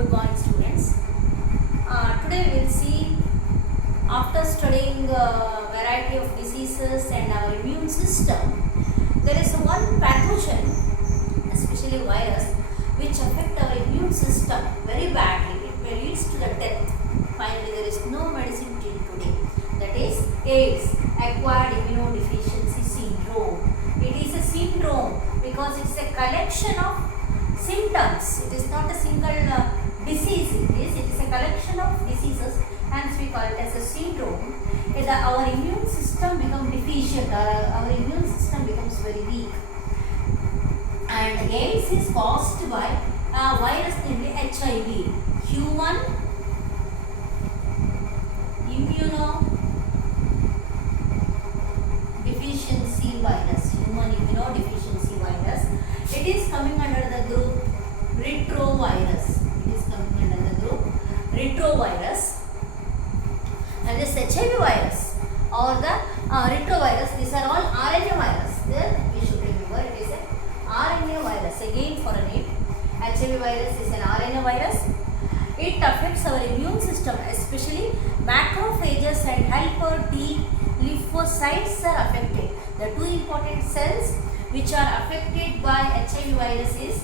Good morning, students. Today we will see, after studying variety of diseases and our immune system, there is one pathogen, especially virus, which affect our immune system very badly. It may lead to the death. Finally, there is no medicine till today. That is AIDS, acquired immunodeficiency syndrome. It is a syndrome because it is a collection of symptoms. It is not a single disease. It is a collection of diseases, hence we call it as a syndrome. Our immune system becomes deficient, our immune system becomes very weak, and AIDS is caused by a virus named HIV, human immunodeficiency virus. Human immunodeficiency virus. It is coming under the group retrovirus. It is coming under the group retrovirus. And this HIV virus or the retrovirus, these are all RNA virus. There we should remember it is a RNA virus. Again for a name, HIV virus is an RNA virus. It affects our immune system, especially macrophages and helper T lymphocytes are affected. The two important cells which are affected by HIV virus is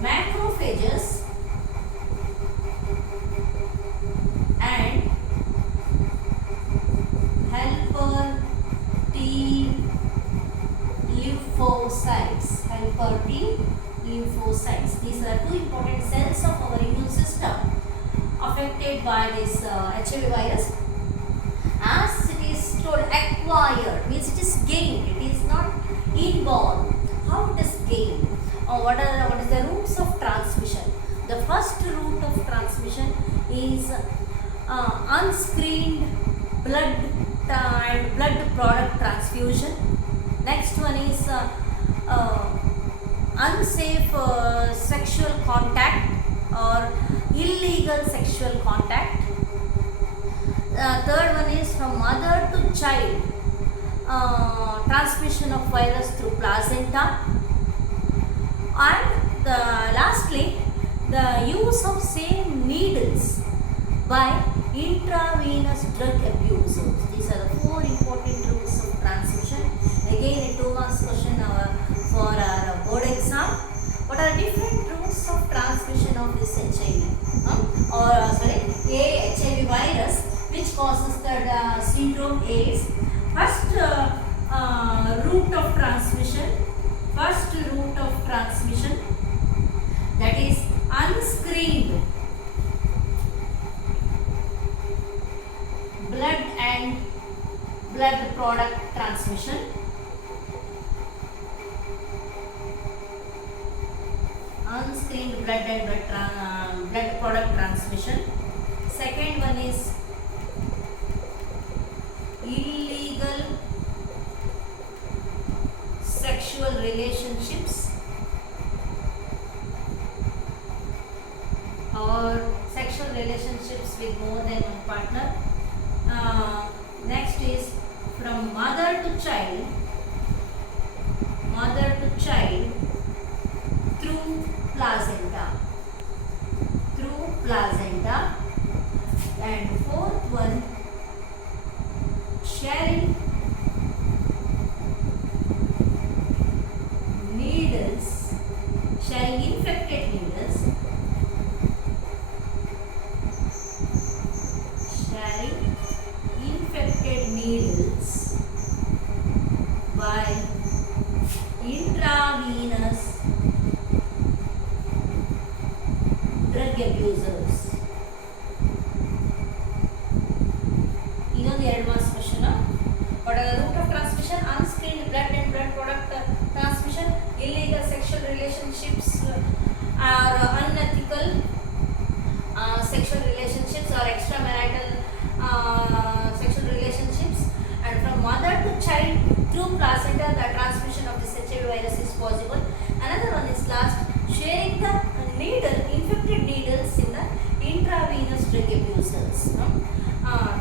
macrophages and helper T lymphocytes. Helper T lymphocytes. These are two important cells of our immune system affected by this HIV virus. As it is told, acquired means it is gained. It is not inborn. How it is gained? What is the routes of transmission? The first route of transmission is unscreened blood and blood product transfusion. Next one is unsafe sexual contact or illegal sexual contact. Third one is from mother to child, transmission of virus through placenta. And lastly, the use of same needles by intravenous drug abusers. These are the four important routes of transmission. Again, a 2 marks question for our board exam. What are different routes of transmission of this HIV? HIV virus, which causes the syndrome AIDS. First route of transmission. That is unscreened blood and blood product transmission. Unscreened blood and blood product transmission. Second one is illegal sexual relationships or sexual relationships with more than one partner. Next is from mother to child through placenta. And fourth one, sharing infected needles, by intravenous drug abusers. The advanced question. What are the route of transmission? Unscreened blood and blood product transmission. Illegal sexual relationships are unethical sexual relationships or extramarital sexual relationships. And from mother to child through placenta, the transmission of this HIV virus is possible. Another one is last, sharing the infected needles in the intravenous drug abusers.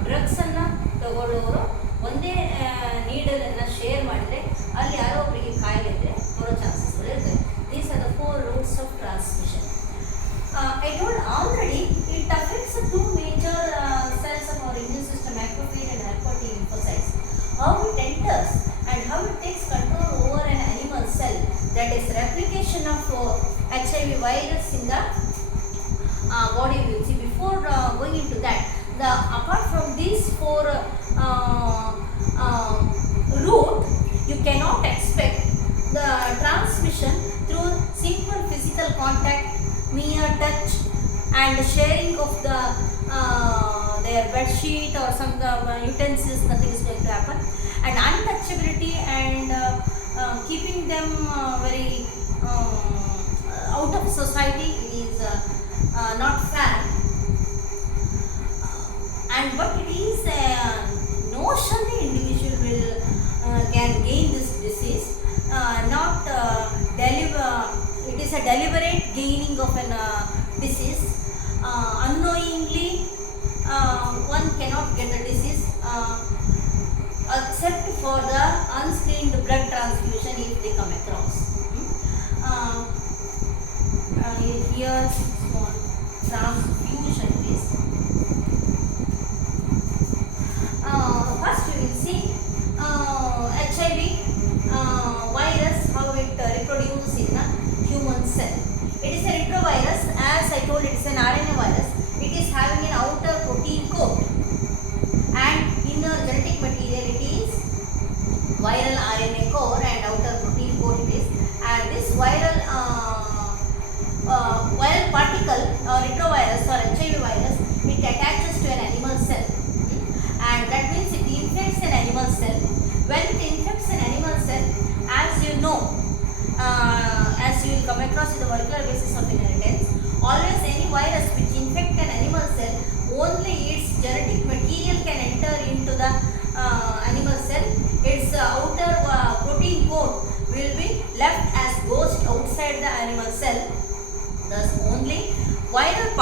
Drugs ಅನ್ನು ತಗೊಳ್ಳೋರು ಒಂದೇ needle ಅನ್ನು share ಮಾಡಿದ್ರೆ ಅಲ್ಲಿ ಯಾರೋ ಒಬ್ಬರಿಗೆ ಕಾಯಿಲೆ ಇದ್ರೆ ಬರೋ ಚಾನ್ಸಸ್ ಇರುತ್ತೆ. These are the 4 roots of transmission. I told already it affects the two major cells of our immune system, macrophage and helper T lymphocytes. How it enters and how it takes control over an animal cell, that is replication of HIV virus in the body. We will see. Before going into that, apart from these four route, you cannot expect the transmission through simple physical contact, mere touch and sharing of their bed sheet or some utensils. Nothing is going to happen, and untouchability and keeping them very out of society is not fair. And but it is notion the individual will can gain this disease, not it is a deliberate gaining of an disease. Unknowingly one cannot get the disease except for the unscreened blood transfusion if they come across. Here small transfusion please. First we will see HIV virus, how it reproduces in a human cell. It is a retrovirus. As I told, it is an RNA virus. It is having an outer protein coat and inner genetic material. It is viral RNA core and outer protein coat it is. And this viral particle or retrovirus or HIV virus, it attaches to an animal cell. And that means it infects an animal cell. When it infects an animal cell, as you know, as you will come across in the molecular basis of inheritance, always any virus which infect an animal cell, only its genetic material can enter into the animal cell. Its outer protein coat will be left as ghost outside the animal cell. Thus only viral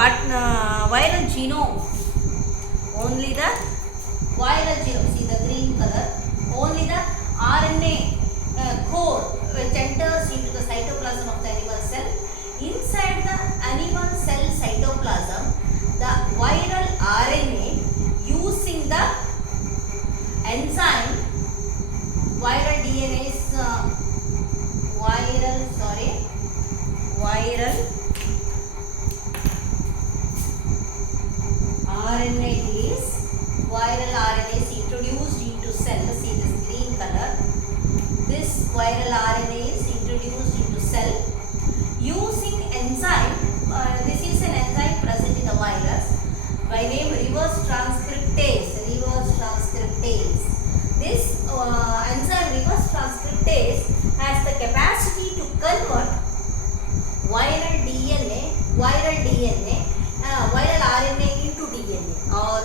genome, only the viral genome, see the green color, only the RNA core which enters into the cytoplasm of the animal cell. Inside the animal cell cytoplasm, the viral RNA using the enzyme, viral DNA is viral RNA is introduced into cell. See this green color. This viral RNA is introduced into cell using enzyme. This is an enzyme present in the virus by name reverse transcriptase. This enzyme reverse transcriptase has the capacity to convert viral RNA into DNA, or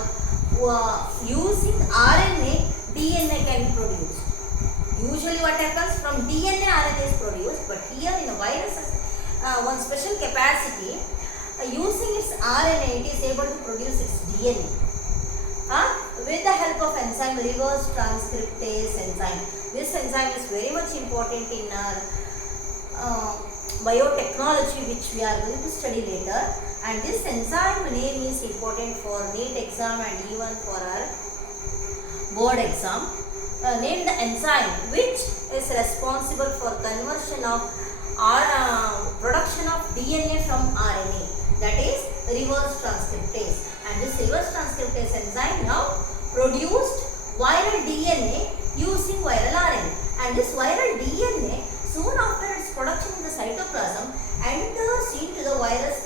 using RNA, DNA can be produced. Usually what happens, from DNA RNA is produced, but here in a virus has one special capacity. Using its RNA, it is able to produce its DNA with the help of enzyme reverse transcriptase enzyme. This enzyme is very much important in our biotechnology, which we are going to study later. And this enzyme name is important for NEET exam and even for our board exam. Named the enzyme which is responsible for conversion of production of DNA from RNA, that is reverse transcriptase. And this reverse transcriptase enzyme now produced viral DNA using viral RNA. And this viral DNA, soon after its production in the cytoplasm, enters into the virus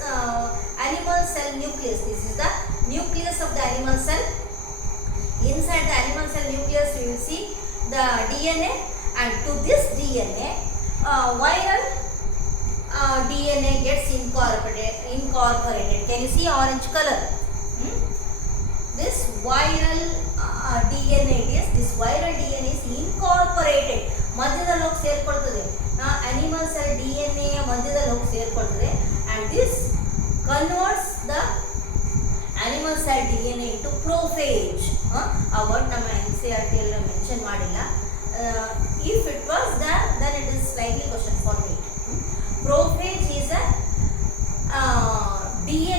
animal cell nucleus. This is the nucleus of the animal cell. Inside the animal cell nucleus, you will see the DNA, and to this DNA, viral DNA gets incorporated. Can you see orange color? This viral DNA is incorporated. ಮಧ್ಯದಲ್ಲಿ ಹೋಗಿ ಸೇರ್ಕೊಳ್ತದೆ. Animal cell DNA ಮಧ್ಯದಲ್ಲಿ ಹೋಗಿ ಸೇರ್ಕೊಳ್ತದೆ, and this converts the animal cell DNA into prophage. ಆ word ನಮ್ಮ NCERT ಅಲ್ಲಿ mention ಮಾಡಿಲ್ಲ. If it was there, then it is slightly question for me. Prophage is a DNA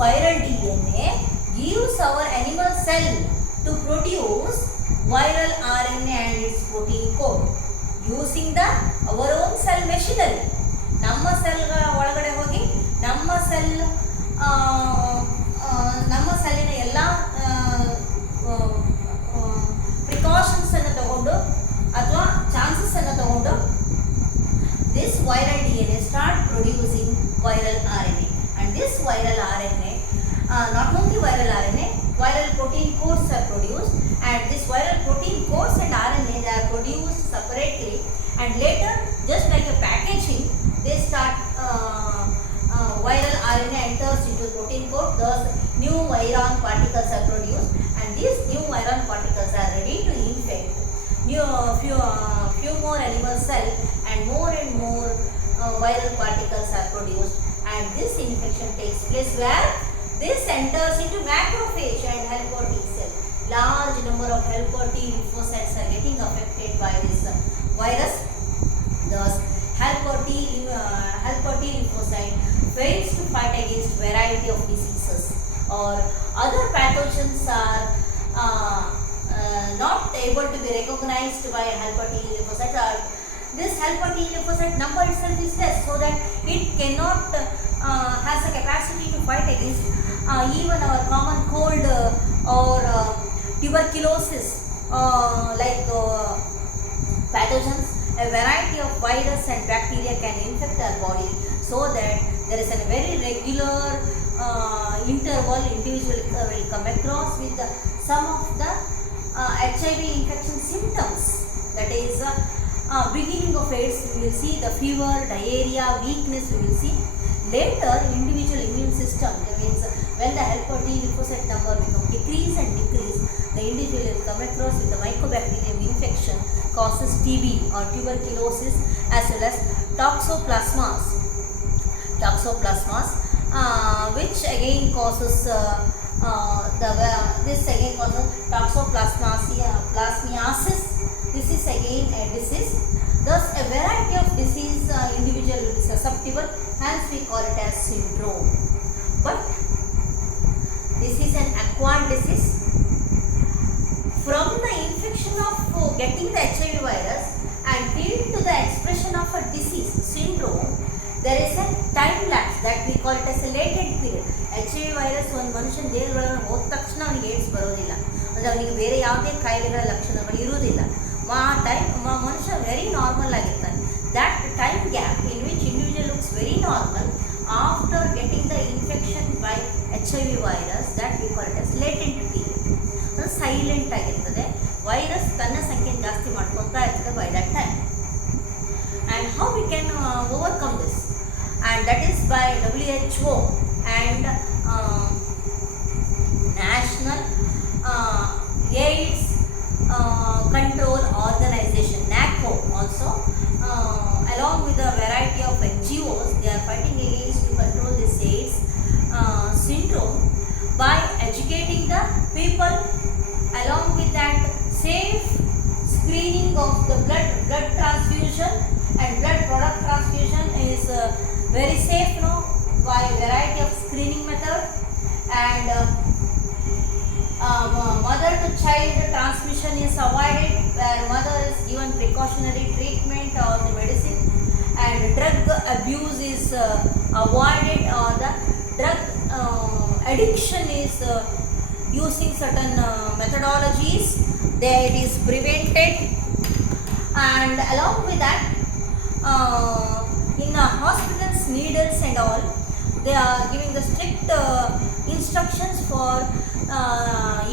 viral DNA gives our animal cell to produce viral RNA and its protein code using the our own cell machinery. ನಮ್ಮ ಸೆಲ್ಗಳ ಒಳಗಡೆ ಹೋಗಿ ನಮ್ಮ ಸೆಲ್ಲಿನ ಎಲ್ಲ precautions ಅನ್ನು ತಗೊಂಡು ಅಥವಾ chances ಅನ್ನು ತಗೊಂಡು this viral DNA start producing viral RNA, and this viral RNA, not only viral RNA, viral protein codes are produced, and this viral protein codes and RNA they are produced separately, and later just like a packaging they start viral RNA enters into protein code, thus new viron particles are produced, and these new viron particles are ready to infect few more animal cell, and more viral particles are produced, and this infection takes place where this enters into macrophage and helper T cell. Large number of helper T lymphocytes are getting affected by this virus. Thus helper T lymphocyte fails to fight against variety of diseases, or other pathogens are not able to be recognized by helper T lymphocyte, or this helper T lymphocyte number itself is less, so that it cannot has a capacity to fight against even our common cold or tuberculosis like pathogens. A variety of virus and bacteria can infect our body, so that there is a very regular interval individual will come across with some of the HIV infection symptoms. That is beginning of AIDS we will see the fever, diarrhea, weakness we will see. Later individual immune system, that means when the helper T lymphocyte number become decrease, the individual will come across with the mycobacterium infection causes TB or tuberculosis, as well as toxoplasmas, which again causes this again causes toxoplasmiasis. This is again a disease. Thus a variety of disease individual will be susceptible, hence we call it as syndrome. But this is an acquired disease. From the infection of getting the HIV virus and till to the expression of a disease syndrome, there is a time lapse that we call it as a latent period. HIV virus ಒಂದು ಮನುಷ್ಯನ ದೇಹದೊಳಗೆ ಹೋದ ತಕ್ಷಣ ಅವನಿಗೆ AIDS ಬರೋದಿಲ್ಲ, ಅಂದರೆ ಅವನಿಗೆ ಬೇರೆ ಯಾವುದೇ ಕಾಯಿಲೆಗಳ ಲಕ್ಷಣಗಳು ಇರುವುದಿಲ್ಲ. ಆ ಟೈಮ್ ಮನುಷ್ಯ ವೆರಿ ನಾರ್ಮಲ್ ಆಗಿರ್ತಾನೆ. That time gap in which individual looks very normal after getting the infection by HIV virus, that we call it as latent period. ಅದು ಸೈಲೆಂಟ್ ಆಗಿರ್ತದೆ. ವೈರಸ್ ತನ್ನ ಸಂಖ್ಯೆ ಜಾಸ್ತಿ ಮಾಡ್ಕೊತಾ ಇರ್ತದೆ by that time. And how we can overcome this, and that is by WHO and National AIDS Control Organization, NACO also, along with a variety of NGOs, they are fighting against to control this AIDS syndrome by educating the people. Along with that, safe screening of the blood transfusion and blood product transfusion is very safe now by variety of screening method, and mother to child transmission is avoided, where mother is given precautionary treatment or the medicine, and drug abuse is avoided, or the drug addiction is using certain methodologies that it is prevented. And along with that, in hospitals, needles and all, they are giving the strict instructions for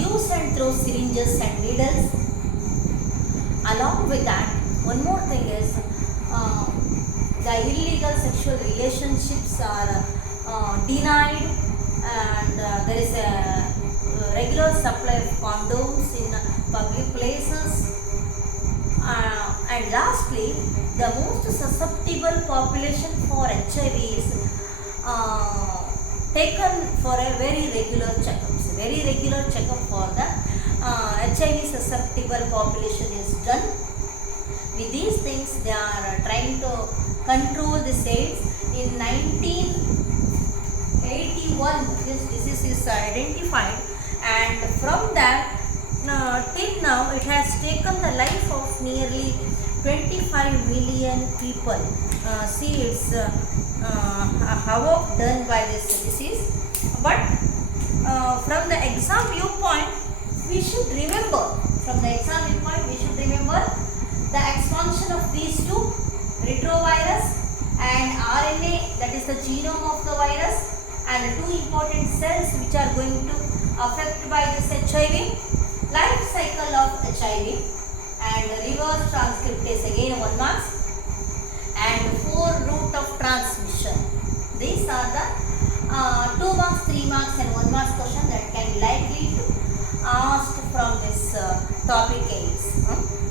use and throw syringes and needles. Along with that, one more thing is the illegal sexual relationships are denied, and there is a regular supply of condoms in public places. And lastly, the most susceptible population for HIV is taken for a very regular checkup. So very regular checkup for the HIV susceptible population is done. With these things, they are trying to control the AIDS. In 1981, 1981 this disease is identified, and from that till now it has taken the life of nearly 25 million people. See its havoc done by this disease. But from the exam viewpoint, we should remember, the expansion of these two, retrovirus and RNA, that is the genome of the virus, and two important cells which are going to affect by this HIV, life cycle of HIV, and reverse transcriptase, again 1 marks, and 4 route of transmission. These are the 2 marks, 3 marks and 1 marks question that can be likely to asked from this topic AIDS.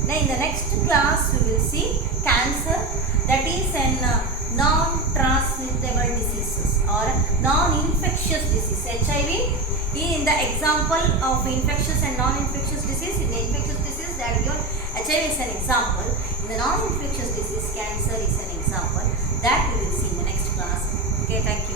Now in the next class we will see cancer, that is an non-transmittable diseases or non-infectious disease. HIV in the example of infectious and non-infectious disease. In the infectious disease, that your HIV is an example. In the non-infectious disease, cancer is an example. That we will see in the next class. Okay, thank you.